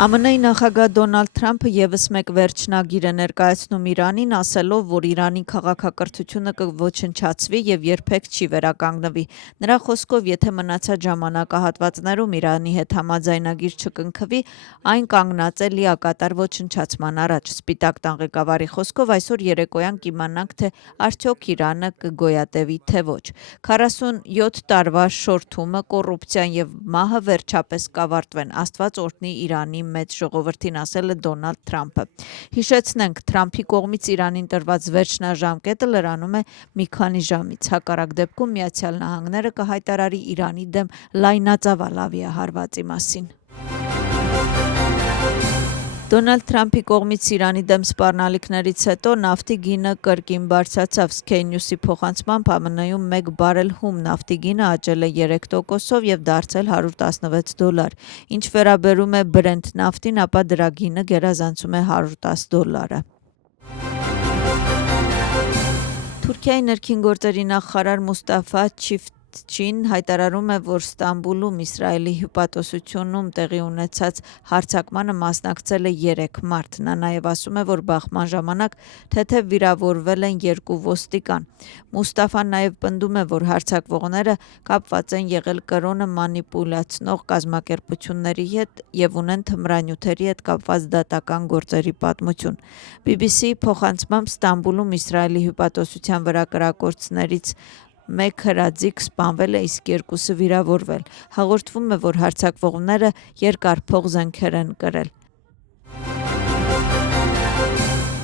ԱՄՆ-ի նախագահ Դոնալդ Թրամփը ևս մեկ վերջնագիր է ներկայացնում Իրանին, ասելով, որ Իրանի քաղաքակրթությունը կոչնչացվի եւ երբեք չի վերականգնվի։ Նրա խոսքով, եթե մնացած ժամանակահատվածներում Իրանի հետ համաձայնագիր չկնքվի, այն կանգնած է լիակատար ոչնչացման առաջ։ Սպիտակ տան ղեկավարի խոսքով այսօր երեկոյան կիմանանք, թե արդյոք Իրանը կգոյատևի, թե ոչ։ 47 տարվա շորթումը, կոռուպցիան եւ մահը վերջապես կավարտվեն, Աստված օրհնի Իրանի մեծ ժողովրդին, ասել է Դոնալդ Թրամփը։ Հիշեցնենք, Թրամփի կողմից Իրանին տրված վերջնաժամկետը լրանում է մի քանի ժամից։ Հակառակ դեպքում Միացյալ Նահանգները կհայտարարի Իրանի դեմ լայնածավալ ավիահարվածի մասին։ Դոնալդ Թրամփի կողմից Իրանի դեմ սպառնալիքներից հետո նավթի գինը կրկին բարձրացավ։ Sky News-ի փոխանցմամբ ԱՄՆ-ում 1 բարել հում նավթի գինը աճել է 3%-ով եւ դարձել $116։ Ինչ վերաբերում է Brent նավթին, ապա դրա գինը գերազանցում է $110։ Թուրքիայի ներքին գործերի նախարար Մուստաֆա Չիֆթչին հայտարարում է, որ Ստամբուլում Իսրայելի հյուպատոսությունում տեղի ունեցած հարձակմանը մասնակցել է 3 մարդ։ Նա նաև ասում է, որ բախման ժամանակ թեթև վիրավորվել են 2 ոստիկան։ Մուստաֆան նաև պնդում է, որ հարձակվողները կապված են եղել կրոնը մանիպուլացնող կազմակերպությունների հետ եւ ունեն թմրանյութերի հետ կապված դատական գործերի պատմություն։ BBC-ի փոխանցմամբ Ստամբուլում Իսրայելի հյուպատոսության վրա կրակոցներից 1 հրաձիգ սպանվել է, իսկ 2-ը վիրավորվել։ Հաղորդվում է, որ հարձակվողները երկար փողզենքեր են կրել։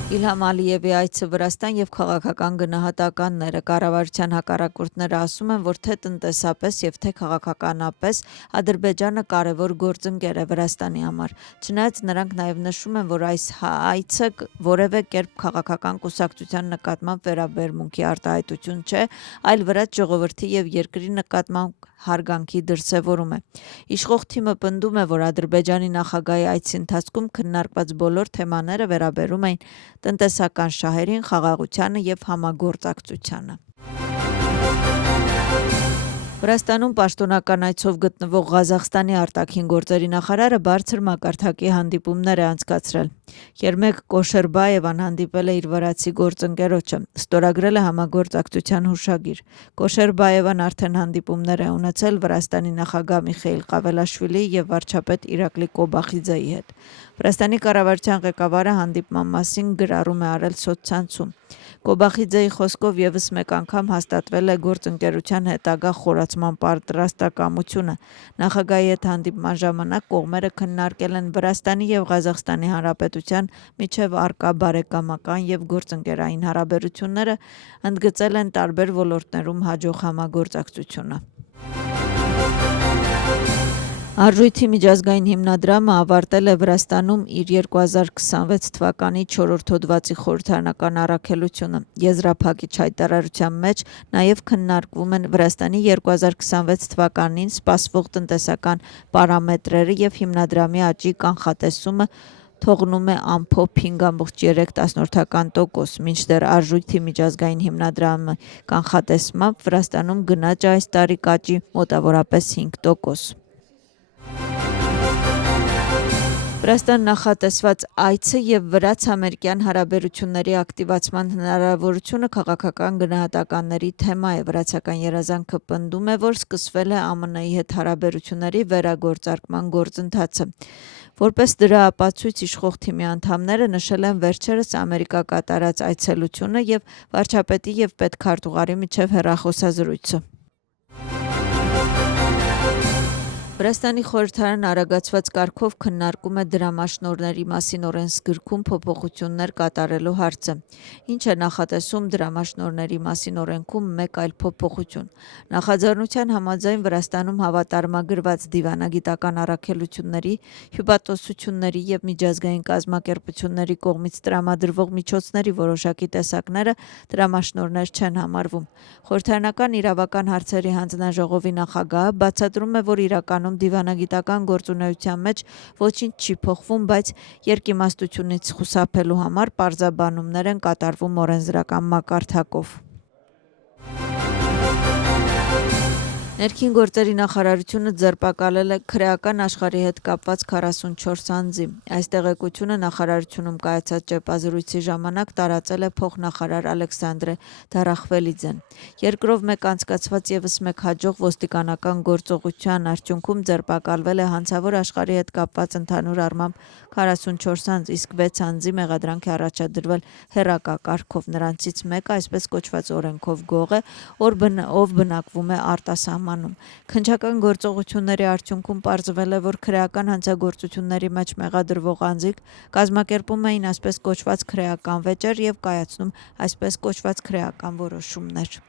Իլհամ Ալիևի այցը Վրաստան եւ քաղաքական գնահատականները։ Կառավարության հակառակորդները ասում են, որ թե տնտեսապես եւ թե քաղաքականապես Ադրբեջանը կարևոր գործընկեր է Վրաստանի համար։ Չնայած նրանք նաեւ նշում են, որ այս այցը որևէ կերպ քաղաքական կուսակցության նկատմամբ վերաբերմունքի արտահայտություն չէ, այլ վրաց ժողովրդի եւ երկրի նկատմամբ հարգանքի դրսևորում է։ Իշխող թիմը պնդում է, որ Ադրբեջանի նախագահի այցի ընթացքում քննարկված բոլոր թեմաները վերաբերում էին տնտեսական շահերին, խաղաղությանը եւ համագործակցությանը։ Վրաստանում պաշտոնական այցով գտնվող Ղազախստանի արտաքին գործերի նախարարը բարձր մակարդակի հանդիպումներ է անցկացրել։ Երմեք Կոշերբաևան հանդիպել է իր վրացի գործընկերոջը, ստորագրել է համագործակցության հուշագիր։ Կոշերբաևան արդեն հանդիպումներ է ունեցել Վրաստանի նախագահ Միխեիլ Ղավելաշվիլիի եւ վարչապետ Իրակլի Կոբախիձեի հետ։ Վրաստանի կառավարության ղեկավարը հանդիպման մասին գրառում է արել սոցցանցում։ Կոբախիձեի խոսքով ևս մեկ անգամ հաստատվել է գործընկերության հետագա խորացման պատրաստակամությունը։ Նախագահի հետ հանդիպման ժամանակ կողմերը քննարկել են Վրաստանի եւ Ղազախստանի Հանրապետության միջև առկա բարեկամական եւ գործընկերային հարաբերությունները, ընդգծել են տարբեր ոլորտներում հաջող համագործակցությունը։ Արժույթի միջազգային հիմնադրամը ավարտել է Վրաստանում իր 2026 թվականի 4-րդ հոդվածի խորհրդարանական առաքելությունը։ Եզրափակիչ հայտարարության մեջ նաև քննարկվում են Վրաստանի 2026 թվականին սպասվող տնտեսական պարամետրերը եւ հիմնադրամի աճի կանխատեսումը թողնում է ամփոփ 5.3%, մինչդեռ Արժույթի միջազգային հիմնադրամի կանխատեսմամբ Վրաստանում գնաճը այս տարի կաճի մոտավորապես 5%։ Վրաստան նախատեսված այցը եւ վրաց-ամերիկյան հարաբերությունների ակտիվացման հնարավորությունը քաղաքական գնահատականների թեմա է։ Վրացական երազանքը պնդում է, որ սկսվել է ԱՄՆ-ի հետ հարաբերությունների վերագործարկման գործընթացը։ Որպես դրա ապացույց իշխող թիմի անդամները նշել են վերջերս Ամերիկա կատարած այցելությունը եւ վարչապետի եւ պետքարտուղարի միջև հեռախոսազրույցը։ Վրաստանի խորհրդարան արագացված կարգով քննարկում է դրամաշնորհների մասին օրենսգրքում փոփոխություններ կատարելու հարցը։ Ինչ է նախատեսում դրամաշնորհների մասին օրենքում մեկ այլ փոփոխություն։ Նախաձեռնության համաձայն Վրաստանում հավատարմագրված դիվանագիտական առաքելությունների, հյուպատոսությունների եւ միջազգային կազմակերպությունների կողմից տրամադրվող միջոցների որոշակի տեսակները դրամաշնորհներ չեն համարվում։ Խորհրդարանական իրավական հարցերի հանձնաժողովի նախագահը բացատրում է, որ իրականում դիվանագիտական գործունեության մեջ ոչինչ չի փոխվում, բայց երկիմաստությունից խուսափելու համար պարզաբանումներ են կատարվում օրենսդրական մակարդակով։ Ներքին գործերի նախարարությունը ձերբակալել է քրեական աշխարհի հետ կապված 44 անձի։ Այս տեղեկությունը նախարարությունում կայացած ճեպազրույցի ժամանակ տարածել է փոխնախարար Ալեքսանդրե Դարախվելիձեն։ Երկրով մեկ անցկացված ևս մեկ հաջող ոստիկանական գործողության արդյունքում ձերբակալվել է հանցավոր աշխարհի հետ կապված ընդհանուր առմամբ 44 անձ, իսկ 6 անձի մեղադրանք է առաջադրվել հեռակա կարգով։ Նրանցից մեկը այսպես կոչված օրենքով գող է, ով բնակվում է արտասահմանում։ Քննչական գործողությունների արդյունքում պարզվել է, որ քրեական հանցագործությունների մեջ մեղադրվող անձիկ կազմակերպում էին այսպես կոչված քրեական վեճեր եւ կայացնում այսպես կոչված քրեական որոշումներ։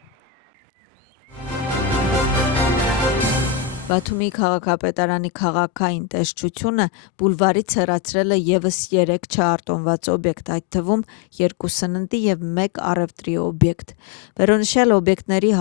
Բաթումի քաղաքապետարանի քաղաքային տեսչությունը բուլվարից հեռացրել է ևս 3 չարտոնված օբյեկտ, այդ թվում 2 սննդի եւ 1 առևտրի օբյեկտ։ Վերոնշյալ օբյեկտների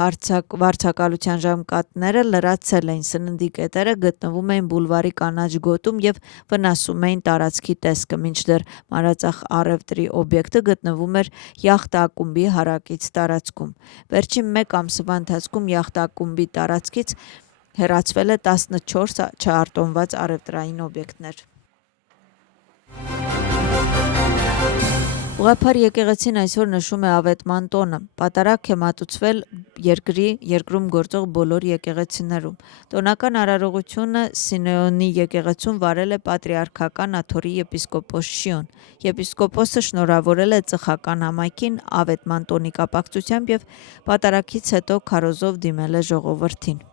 վարձակալության ժամկետները լրացել էին։ Սննդի կետերը գտնվում էին բուլվարի կանաչ գոտում եւ վնասում էին տարածքի տեսքը, մինչդեռ մանրածախ առևտրի օբյեկտը գտնվում էր յախտ-ակումբի հարակից տարածքում։ Վերջին 1 ամսվա ընթացքում յախտ-ակումբի տարածքից հեռացվել է 14 չարտոնված առևտրային օբյեկտներ։ Ուղղափառ եկեղեցին այսօր նշում է ավետման տոնը։ Պատարագ է մատուցվել երկրում գործող բոլոր եկեղեցիներում։ Տոնական արարողությունը Սինեոնի եկեղեցում վարել է պատրիարքական աթոռի եպիսկոպոս Շիոն։ Եպիսկոպոսը շնորհավորել է ծխական համայնքին ավետման տոնի կապակցությամբ եւ պատարագից հետո քարոզով դիմել է ժողովրդին։